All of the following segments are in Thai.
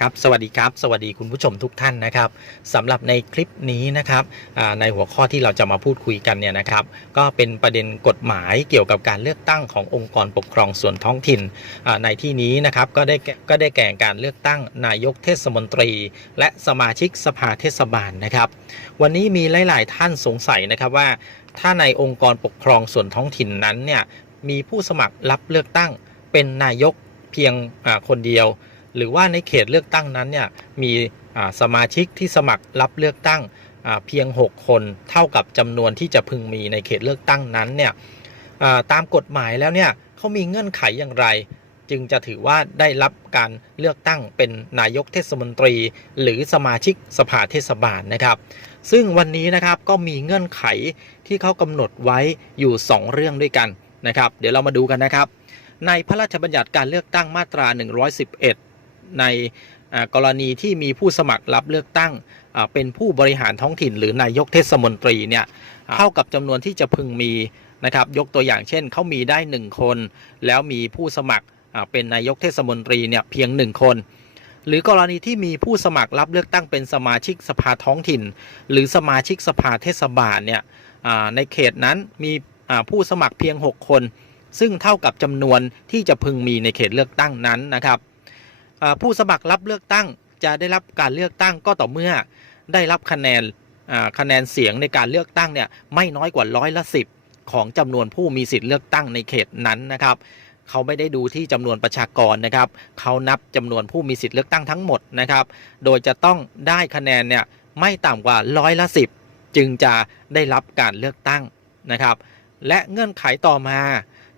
ครับสวัสดีครับ สวัสดีคุณผู้ชมทุกท่านนะครับสำหรับในคลิปนี้นะครับในหัวข้อที่เราจะมาพูดคุยกันเนี่ยนะครับ ก็เป็นประเด็นกฎหมายเกี่ยวกับการเลือกตั้งขององค์กรปกครองส่วนท้องถิ่นในที่นี้นะครับก็ได้ก็ได้แก่การเลือกตั้งนายกเทศมนตรี และสมาชิกสภาเทศบาลนะครับ วันนี้มีหลาย ๆ ท่านสงสัยนะครับว่า ถ้าในองค์กรปกครองส่วนท้องถิ่นนั้นเนี่ยมีผู้สมัครรับเลือกตั้งเป็นนายกเพียงคนเดียว หรือว่าในเขตเลือกตั้งนั้นเนี่ยมีสมาชิกที่สมัครรับเลือกตั้งเพียง 6 คนเท่ากับจำนวนที่จะพึงมีในเขตเลือกตั้งนั้นเนี่ยตามกฎหมายแล้วเนี่ยเขามีเงื่อนไขอย่างไร จึงจะถือว่าได้รับการเลือกตั้งเป็นนายกเทศมนตรี หรือสมาชิกสภาเทศบาลนะครับ ซึ่งวันนี้นะครับก็มีเงื่อนไขที่เขากำหนดไว้อยู่ 2 เรื่องด้วยกันนะครับ เดี๋ยวเรามาดูกันนะครับ ในพระราชบัญญัติการเลือกตั้งมาตรา 111 ในกรณีที่มีผู้สมัครรับเลือกตั้งเป็นผู้บริหารท้องถิ่น หรือนายกเทศมนตรีเนี่ยเท่ากับจำนวนที่จะพึงมีนะครับยกตัวอย่างเช่นเขามีได้ 1 คน แล้วมีผู้สมัครเป็นนายกเทศมนตรีเนี่ยเพียง 1 คน หรือกรณีที่มีผู้สมัครรับเลือกตั้งเป็นสมาชิกสภาท้องถิ่น หรือสมาชิกสภาเทศบาลเนี่ยในเขตนั้นมีผู้สมัครเพียง 6 คน ซึ่งเท่ากับจำนวนที่จะพึงมีในเขตเลือกตั้งนั้นนะครับ ผู้สมัครรับเลือกตั้งจะได้รับการเลือกตั้งก็ต่อเมื่อได้รับคะแนนคะแนนเสียงในการเลือกตั้งเนี่ยไม่น้อยกว่าร้อยละสิบของจำนวนผู้มีสิทธิ์เลือกตั้งในเขตนั้นนะครับเขาไม่ได้ดูที่จำนวนประชากรนะครับเขานับจำนวนผู้มีสิทธิ์เลือกตั้งทั้งหมดนะครับ โดยจะต้องได้คะแนนเนี่ยไม่ต่ำกว่าร้อยละสิบจึงจะได้รับการเลือกตั้งนะครับ และเงื่อนไขต่อมา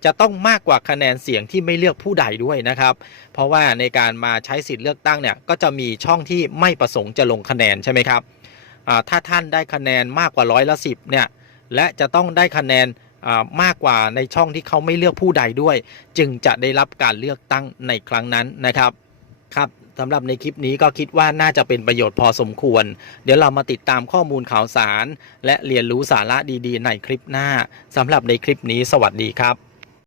จะต้องมากกว่าคะแนนเสียงที่ไม่เลือกผู้ใดด้วยนะครับ เพราะว่าในการมาใช้สิทธิ์เลือกตั้งเนี่ยก็จะมีช่องที่ไม่ประสงค์จะลงคะแนนใช่ไหมครับถ้าท่านได้คะแนนมากกว่าร้อยละสิบเนี่ยและจะต้องได้คะแนนมากกว่าในช่องที่เขาไม่เลือกผู้ใดด้วย จึงจะได้รับการเลือกตั้งในครั้งนั้นนะครับครับสำหรับในคลิปนี้ก็คิดว่าน่าจะเป็นประโยชน์พอสมควร เดี๋ยวเรามาติดตามข้อมูลข่าวสาร และเรียนรู้สาระดีๆ ในคลิปหน้าสำหรับในคลิปนี้สวัสดีครับ